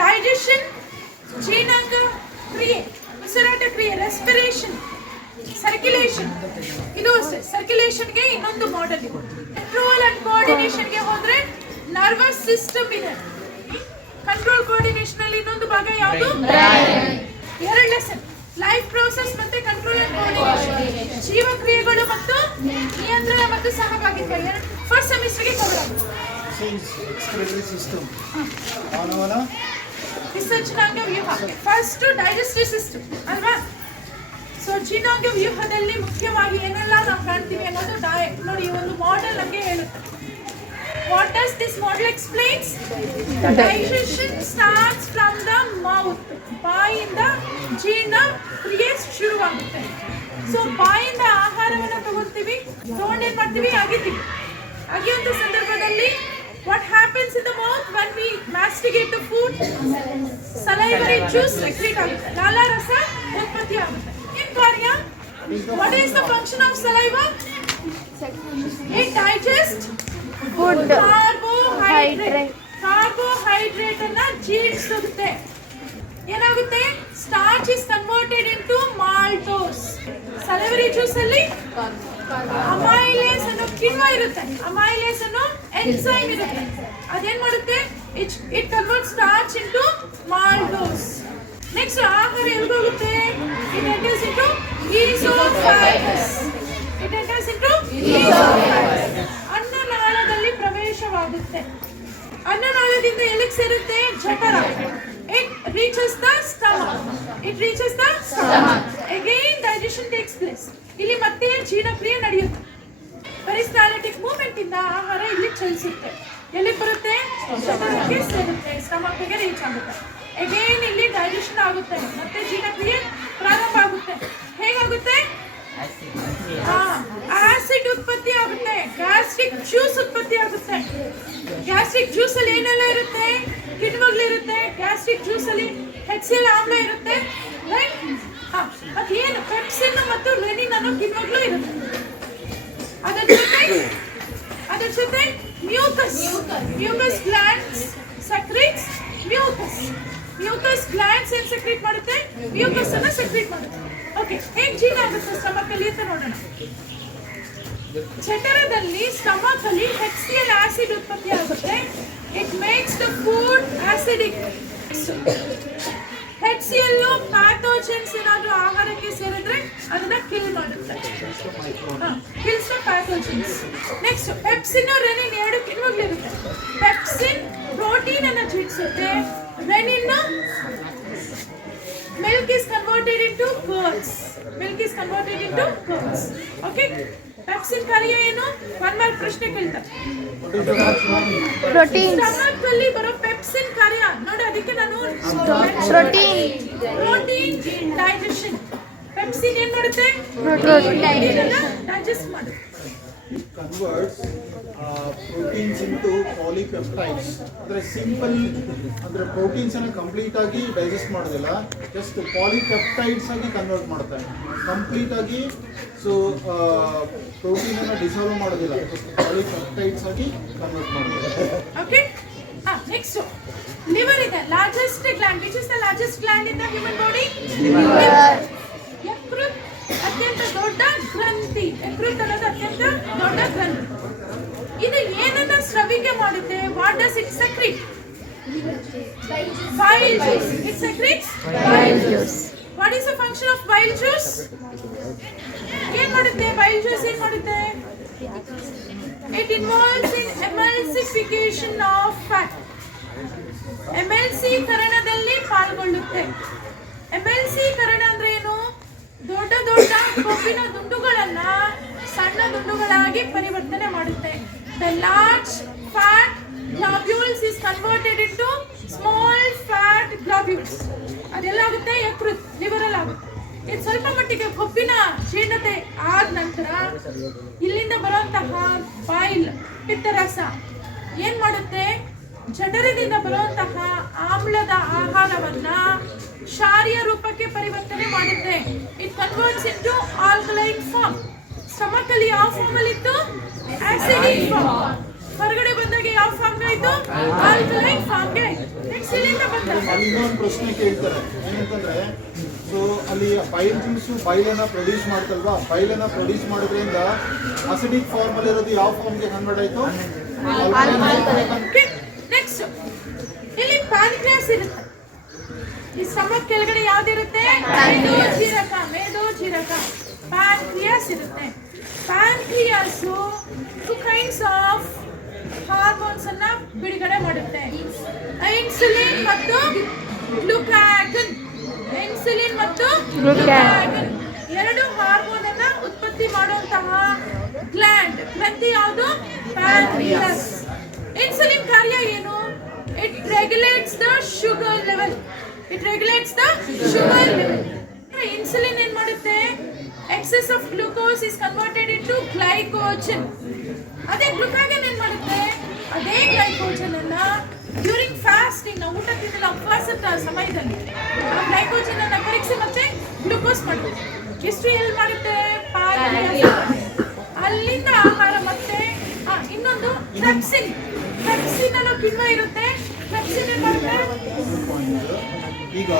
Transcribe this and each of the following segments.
Digestion, ಜೀರ್ಣಾಂಗ ಕ್ರಿಯೆ, ಉಸಿರಾಟ ಕ್ರಿಯೆ, ರೆಸ್ಪಿರೇಷನ್, ಸರ್ಕ್ಯುಲೇಷನ್. ಇದು ಅಷ್ಟೇ. ಸರ್ಕ್ಯುಲೇಷನ್ಗೆ ಇನ್ನೊಂದು ಮಾಡೆಲ್ ಇದೆ. ಕಂಟ್ರೋಲ್ ಅಂಡ್ ಕೋಆರ್ಡಿನೇಷನ್ಗೆ ಹೋದ್ರೆ ನರ್ವಸ್ ಸಿಸ್ಟಮ್ ಇದೆ. ಕಂಟ್ರೋಲ್ ಕೋಆರ್ಡಿನೇಷನ್ ಅಲ್ಲಿ ಇನ್ನೊಂದು ಭಾಗ ಯಾವುದು? ಎರಡು ಲೆಸನ್, ಲೈಫ್ ಪ್ರೋಸೆಸ್ ಮತ್ತೆ ಕಂಟ್ರೋಲ್ ಅಂಡ್ ಕೋಆರ್ಡಿನೇಷನ್, ಜೀವಕ್ರಿಯೆಗಳು ಮತ್ತು ನಿಯಂತ್ರಣ ಮತ್ತು ಸಹಭಾಗಿತ್ವ. ಫಸ್ಟ್ ಸೆಮಿಸ್ಟರ್ಗೆ ಕವರ್ ಆಗುತ್ತೆ. ಮಾನವನ ವಿಸರ್ಜನಾಂಗ ವ್ಯೂಹ, ಫಸ್ಟ್ ಡೈಜೆಸ್ಟಿವ್ ಸಿಸ್ಟಮ್ ಅಲ್ವಾ? ಸೊ ಜೀರ್ಣಾಂಗ ವ್ಯೂಹದಲ್ಲಿ ಮುಖ್ಯವಾಗಿ ಏನೆಲ್ಲ ನಾವು ಕಾಣ್ತೀವಿ ಅನ್ನೋದು ನೋಡಿ, ಈ ಒಂದು ಮಾಡೆಲ್ ನಮಗೆ ಹೇಳುತ್ತೆ. What does this model explains? Digestion starts from the mouth. ಬಾಯಿಂದ ಜೀರ್ಣ ಕ್ರಿಯೆ ಶುರುವಾಗುತ್ತೆ. ಸೊ ಬಾಯಿಂದ ಆಹಾರವನ್ನು ತಗೊಳ್ತೀವಿ, ತಗೊಂಡೇನ್ ಮಾಡ್ತೀವಿ? ಅಗಿತೀವಿ. ಅಗಿಯುವಂತ ಸಂದರ್ಭದಲ್ಲಿ what happens in the mouth when we masticate the food? Salivary juice secrete ಆಗುತ್ತೆ, ಲಾಲಾರಸ ಉತ್ಪತ್ತಿ ಆಗುತ್ತೆ. ಏನ್ ಕಾರ್ಯ? What is the function of saliva? It digests food. Carbohydrate ಅನ್ನ ಜೀರ್ಣಿಸುತ್ತೆ. ಏನಾಗುತ್ತೆ? Starch is converted into maltose. Salivary juice ಅಲ್ಲಿ ಅಮೈಲೇಸ್ ಅನ್ನೋ ಕಿಣ್ವ ಇರುತ್ತೆ, ಅಮೈಲೇಸ್ ಅನ್ನೋ ಎನ್ಸೈಮ್ ಇರುತ್ತೆ. ಅದೇನ್ ಮಾಡುತ್ತೆ? It convert starch into maltose. Next ಆಹಾರ ಎಲ್ಲಿಗೋಗುತ್ತೆ? It enters into oesophagus. It enters into oesophagus. ಅನ್ನನಾಳದಲ್ಲಿ ಪ್ರವೇಶವಾಗುತ್ತೆ. ಅನ್ನನಾಳದಿಂದ ಎಲ್ಲಿಗೆ ಸೇರುತ್ತೆ? ಜಠರ. It reaches the stomach. It reaches the stomach. Again digestion takes place. ಇಲ್ಲಿ ಮತ್ತೆ ಜೀರ್ಣಕ್ರಿಯೆ ನಡೆಯುತ್ತೆ. ಪೆರಿಸ್ಟಾಲ್ಟಿಕ್ ಮೂವ್ಮೆಂಟ್ ಇಂದ ಆಹಾರ ಇಲ್ಲಿ ಚಲಿಸುತ್ತೆ. ಎಲ್ಲಿ ಬರುತ್ತೆ? ಜಠರಕ್ಕೆ ಸೇರುತ್ತೆ, ಸ್ಟಮಕ್ಗೆ ರೀಚ್ ಆಗುತ್ತೆ. ಅಗೇನ್ ಇಲ್ಲಿ ಡೈಜೆಷನ್ ಆಗುತ್ತೆ, ಮತ್ತೆ ಜೀರ್ಣಕ್ರಿಯೆ ಪ್ರಾರಂಭ ಆಗುತ್ತೆ. ಹೇಗಾಗುತ್ತೆ? ಆಸಿಡ್ ಉತ್ಪತ್ತಿ ಆಗುತ್ತೆ, ಗ್ಯಾಸ್ಟ್ರಿಕ್ ಜ್ಯೂಸ್ ಉತ್ಪತ್ತಿ ಆಗುತ್ತೆ. ಗ್ಯಾಸ್ಟ್ರಿಕ್ ಜ್ಯೂಸ್ ಅಲ್ಲಿ ಏನೆಲ್ಲ ಇರುತ್ತೆ? ಕಿಣ್ವಗಳಿರುತ್ತೆ. ಗ್ಯಾಸ್ಟ್ರಿಕ್ ಜ್ಯೂಸ್ ಅಲ್ಲಿ HCl ಆಮ್ಲ ಇರುತ್ತೆ, ರೈಟ್? ಅದೇನು? ಪೆಪ್ಸಿನ್ ಮತ್ತು ರೆನಿನ್ ಅನ್ನೋ ಕಿಣ್ವಗಳು ಇರುತ್ತೆ. ಅದರ ಜೊತೆ mucus glands secretes mucus. Mucus glands ಏನ್ ಸೆಕ್ರೀಟ್ ಮಾಡುತ್ತೆ? ಮ್ಯೂಕಸ್ ಅನ್ನ ಸೆಕ್ರೀಟ್ ಮಾಡುತ್ತೆ. ಓಕೆ, ಹೇಗೆ ಜೀರ್ಣ ಆಗುತ್ತೆ ಸ್ಟಮಕ್ ಅಲ್ಲಿ ಅಂತ ನೋಡೋಣ. ಜಠರದಲ್ಲಿ ಸ್ಟಮಕ್ ಅಲ್ಲಿ HCl ಆಸಿಡ್ ಉತ್ಪತ್ತಿ ಆಗುತ್ತೆ. It makes the food acidic. HCl pathogens ಏನಾದರೂ ಆಹಾರಕ್ಕೆ ಸೇರಿದ್ರೆ ಅದನ್ನ ಕಿಲ್ ಮಾಡುತ್ತೆ. Kills the pathogens. Next pepsin, renin ಎರಡು ಕಿಣ್ವಗಳಿರುತ್ತೆ. ಪೆಪ್ಸಿನ್ ಪ್ರೋಟೀನ್ ಅನ್ನ ಜೀರ್ಣಿಸುತ್ತೆ. Renin milk is converted into curds. Milk is converted into curds. Okay? Pepsin ಕಾರ್ಯ ಏನು? ಒನ್ ಮಾರ್ಕ್ ಪ್ರಶ್ನೆ ಕೇಳ್ತಾರೆ. ಪ್ರೋಟೀನ್. ಸ್ಟಮಕ್ ಅಲ್ಲಿ ಬರೋ ಪೆಪ್ಸಿನ್ ಕಾರ್ಯ ನೋಡಿ, ಅದಕ್ಕೆ ನಾನು ಪ್ರೋಟೀನ್ ಡೈಜೆಷನ್. ಪೆಪ್ಸಿನ್ ಏನ್ ಮಾಡುತ್ತೆ? ಪ್ರೋಟೀನ್ ಅನ್ನ ಡೈಜೆಸ್ಟ್ ಮಾಡುತ್ತೆ. It converts proteins into polypeptides. ಅಂದ್ರೆ ಸಿಂಪಲ್ ಅಂದ್ರೆ ಪ್ರೋಟೀನ್ಸ್ ಅನ್ನ ಕಂಪ್ಲೀಟ್ ಆಗಿ ಡೈಜೆಸ್ಟ್ ಮಾಡೋದಿಲ್ಲ, ಜಸ್ಟ್ ಪಾಲಿಪೆಪ್ಟೈಡ್ಸ್ ಆಗಿ ಕನ್ವರ್ಟ್ ಮಾಡ್ತಾರೆ ಕಂಪ್ಲೀಟ್ ಆಗಿ. ಸೊ ಪ್ರೋಟೀನ್ ಅನ್ನ ಡಿಸಾಲ್ವ್ ಮಾಡೋದಿಲ್ಲ, ಜಸ್ಟ್ ಪಾಲಿಪೆಪ್ಟೈಡ್ಸ್ ಆಗಿ ಕನ್ವರ್ಟ್ ಮಾಡ್ತಾರೆ. ಓಕೆ, ನೆಕ್ಸ್ಟ್ ಲಿವರ್ ಇದೆ, largest gland. Which is the largest gland in the human body? ಯಕೃತ್ ಅತ್ಯಂತ ದೊಡ್ಡ ಗ್ರಂಥಿ. ಯಕೃತ್ ಅನ್ನೋದು ಅತ್ಯಂತ ದೊಡ್ಡ ಗ್ರಂಥಿ. ಇದು ಏನನ್ನ ಸ್ರವಿಕೆ ಮಾಡುತ್ತೆ? What does it secrete? Bile juice. It secretes bile juice. What is the function of bile juice? ಏನ್ ಮಾಡುತ್ತೆ ಬೈಲ್ ಜ್ಯೂಸ್? ಏನ್ ಮಾಡುತ್ತೆ? It involves in emulsification of fat. ಎಮಲ್ಸೀಕರಣದಲ್ಲಿ ಪಾಲ್ಗೊಳ್ಳುತ್ತೆ. ಎಮಲ್ಸೀಕರಣ ಅಂದ್ರೆ ಏನು? ದೊಡ್ಡ ದೊಡ್ಡ ಕೊಬ್ಬಿನ ದುಂಡುಗಳನ್ನ ಸಣ್ಣ ದುಂಡುಗಳಾಗಿ ಪರಿವರ್ತನೆ ಮಾಡುತ್ತೆ. The large fat globules is converted into small fat globules. ಅದೆಲ್ಲ ಆಗುತ್ತೆ ಯಕೃತ್, ಲಿವರ್ ಅಲ್ಲಿ ಆಗುತ್ತೆ. ಇದು ಸ್ವಲ್ಪ ಮಟ್ಟಿಗೆ ಕೊಬ್ಬಿನ ಜೀರ್ಣತೆ ಆದ ನಂತರ ಇಲ್ಲಿಂದ ಬರುವಂತಹ ಬಾಯಿಲ್ ಪಿತ್ತರಸ ಏನ್ ಮಾಡುತ್ತೆ? ಜಠರದಿಂದ ಬರುವಂತಹ ಆಮ್ಲದ ಆಹಾರವನ್ನ ಕ್ಷಾರೀಯ ರೂಪಕ್ಕೆ ಪರಿವರ್ತನೆ ಮಾಡುತ್ತೆ. It converts into alkaline form. Stomach ಅಲ್ಲಿ ಯಾವ ಫಾರ್ಮ್ ಅಲ್ಲಿ ಇತ್ತು? Acidic form. ಹೊರಗಡೆ ಬಂದಾಗ ಯಾವ ಫಾರ್ಮ್ಗೆ ಆಯ್ತು? ಆಲ್ಕಲೈನ್ ಫಾರ್ಮ್ಗೆ ಆಯ್ತು. ನೆಕ್ಸ್ಟ್ ಇಲ್ಲಿಂದ ಬಂದಾಗ ಅಲ್ಲಿ ಇನ್ನೊಂದು ಪ್ರಶ್ನೆ ಕೇಳ್ತಾರೆ ಏನಂತಂದ್ರೆ, ಸೊ ಅಲ್ಲಿ ಬೈಲ್ ಜ್ಯೂಸು ಬೈಲನ್ನ ಪ್ರೊಡ್ಯೂಸ್ ಮಾಡ್ತಲ್ವಾ, ಬೈಲನ್ನ ಪ್ರೊಡ್ಯೂಸ್ ಮಾಡೋದ್ರಿಂದ ಅಸಿಡಿಕ್ ಫಾರ್ಮ್ ಅಲ್ಲಿ ಇರೋದು ಯಾವ ಫಾರ್ಮ್ಗೆ ಕನ್ವರ್ಟ್ ಆಯ್ತು? ನೆಕ್ಸ್ಟ್ ಇಲ್ಲಿ ಪ್ಯಾನ್ಕ್ರಿಯಾಸ್ ಇರುತ್ತೆ. ಈ ಸ್ಟಮಕ್ ಕೆಳಗಡೆ ಯಾವ್ದಿರುತ್ತೆ? ಮೇದೋಜೀರಕ ಪ್ಯಾನ್ಕ್ರಿಯಾಸ್ ಇರುತ್ತೆ. Pancreas two kinds of hormones ಅನ್ನ ಬಿಡುಗಡೆ ಮಾಡುತ್ತೆ. ಇನ್ಸುಲಿನ್ ಮತ್ತು ಗ್ಲುಕಾಗನ್. ಇನ್ಸುಲಿನ್ ಮತ್ತು ಗ್ಲುಕಾಗನ್ ಎರಡು ಹಾರ್ಮೋನ್ ಅನ್ನ ಉತ್ಪತ್ತಿ ಮಾಡುವಂತಹ ಗ್ರಂಥಿ ಯಾವುದು? ಪ್ಯಾನ್ಕ್ರಿಯಾಸ್. ಇನ್ಸುಲಿನ್ ಕಾರ್ಯ ಏನು? It regulates the sugar level. Insulin ಏನ್ ಮಾಡುತ್ತೆ? Excess of glucose is converted into glycogen. ಅದೇ ಗ್ಲುಕಾಗನ್ ಏನ್ ಮಾಡುತ್ತೆ? ಅದೇ ಗ್ಲೈಕೋಜನ್ ಅನ್ನ ಡ್ಯೂರಿಂಗ್ ಫಾಸ್ಟಿಂಗ್, ನಾವು ಊಟ ತಿನ್ನಲು ಉಪವಾಸದ ಸಮಯದಲ್ಲಿ ಆ ಗ್ಲೈಕೋಜನ್ ಅನ್ನ ಕರಗಿಸಿ ಮತ್ತೆ ಗ್ಲೂಕೋಸ್ ಮಾಡುತ್ತೆ. ಎಷ್ಟು ಎಲ್ಲಿ ಮಾಡುತ್ತೆ? ಅಲ್ಲಿಂದ ಆಹಾರ ಮತ್ತೆ ಇನ್ನೊಂದು ಟ್ರೆಪ್ಸಿನ್ ಅನ್ನೋ ಕಿಣ್ವ ಇರುತ್ತೆ. ಟ್ರೆಪ್ಸಿನ್ ಏನ್ ಮಾಡುತ್ತೆ? ಈಗ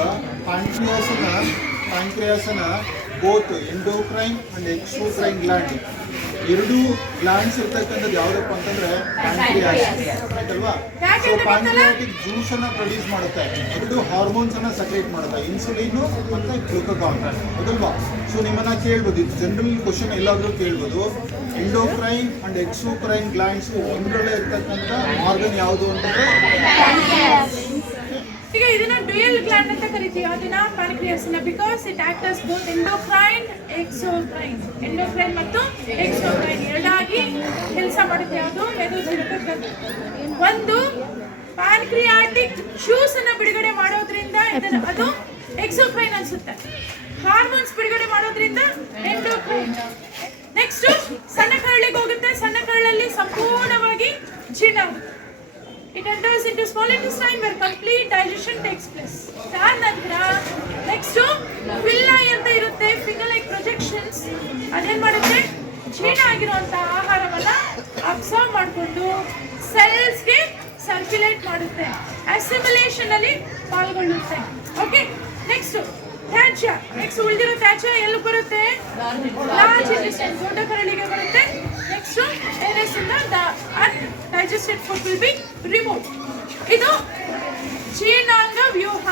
ಪ್ಯಾಂಕ್ರಿಯಾಸನ both endocrine and exocrine gland ಎರಡು ಗ್ಲ್ಯಾಂಡ್ಸ್ ಇರ್ತಕ್ಕಂಥದ್ದು ಯಾವುದಪ್ಪ ಅಂತಂದ್ರೆ ಪ್ಯಾಂಕ್ರಿಯಾಸ್ ಆಯ್ತಲ್ವಾ. ಸೊ ಪ್ಯಾಂಕ್ರಿಯಾಟಿಕ್ ಜ್ಯೂಸ್ ಅನ್ನ ಪ್ರೊಡ್ಯೂಸ್ ಮಾಡುತ್ತೆ, ಅದು ಹಾರ್ಮೋನ್ಸ್ ಅನ್ನ ಸೆಕ್ರೇಟ್ ಮಾಡುತ್ತೆ, ಇನ್ಸುಲಿನ್ ಮತ್ತೆ ಗ್ಲೂಕಾಗಾನ್ ಅದಲ್ವಾ. ಸೊ ನಿಮ್ಮನ್ನ ಕೇಳ್ಬೋದು, ಇದು ಜನರಲ್ ಕ್ವಶನ್ ಎಲ್ಲಾದ್ರೂ ಕೇಳ್ಬೋದು, ಎಂಡೋಕ್ರೈನ್ ಅಂಡ್ ಎಕ್ಸೋಕ್ರೈನ್ ಗ್ಲ್ಯಾಂಡ್ಸ್ ಒಂದರಲ್ಲೇ ಇರ್ತಕ್ಕಂಥ ಆರ್ಗನ್ ಯಾವುದು ಅಂತಂದ್ರೆ ಈಗ ಇದನ್ನ ಡ್ಯುಯಲ್ ಗ್ಲ್ಯಾಂಡ್ ಅಂತ ಕರಿತೀವಿ. ಅದನ್ನ pancreas because it act as both endocrine exocrine. Endocrine ಮತ್ತು ಎಕ್ಸೋಕ್ರೈನ್ ಎರಡಾಗಿ ಕೆಲಸ ಮಾಡುತ್ತೆ. ಯಾವುದು? ಮೇದೋಜೀರಕ ಗ್ರಂಥಿ. ಒಂದು ಪ್ಯಾನ್ಕ್ರಿಯಾಟಿಕ್ ಜ್ಯೂಸ್ ಅನ್ನ ಬಿಡುಗಡೆ ಮಾಡೋದ್ರಿಂದ ಅದು ಎಕ್ಸೋಕ್ರೈನ್ ಅನ್ಸುತ್ತೆ. ಹಾರ್ಮೋನ್ಸ್ ಬಿಡುಗಡೆ ಮಾಡೋದ್ರಿಂದ ಎಂಡೋಕ್ರೈನ್. ನೆಕ್ಸ್ಟ್ ಸಣ್ಣ ಕರಳಿಗೆ ಹೋಗುತ್ತೆ. ಸಣ್ಣ ಕರಳಲ್ಲಿ ಸಂಪೂರ್ಣವಾಗಿ ಜೀರ್ಣ ಆಗುತ್ತೆ. It enters into small intestine where complete digestion takes place. ನಂತರ ನೆಕ್ಸ್ಟ್ ವಿಲ್ಲೈ ಅಂತ ಇರುತ್ತೆ, ಫಿಂಗರ್ ಲೈಕ್ ಪ್ರೊಜೆಕ್ಷನ್ಸ್. ಅದೇನ್ ಮಾಡುತ್ತೆ? ಜೀರ್ಣ ಆಗಿರುವಂತಹ ಆಹಾರವನ್ನ ಅಬ್ಸರ್ವ್ ಮಾಡಿಕೊಂಡು ಸೆಲ್ಸ್ಗೆ ಸರ್ಕ್ಯುಲೇಟ್ ಮಾಡುತ್ತೆ, ಅಸಿಮಿಲೇಷನ್ ಅಲ್ಲಿ ಪಾಲ್ಗೊಳ್ಳುತ್ತೆ. ಓಕೆ, ನೆಕ್ಸ್ಟ್ ತ್ಯಾಜ್ಯ. ನೆಕ್ಸ್ಟ್ ಉಳಿದಿರೋ ತ್ಯಾಜ್ಯ ಎಲ್ಲಿ ಬರುತ್ತೆ? ಲಾರ್ಜ್ ಇಂಟೆಸ್ಟೈನ್, ದೊಡ್ಡ ಕರಳಿಗೆ ಬರುತ್ತೆ. ನೆಕ್ಸ್ಟ್ ಏನೇಸ್ ಇಂದ the undigested food will be remove. ಇದು ಜೀರ್ಣಾಂಗ ವ್ಯೂಹ.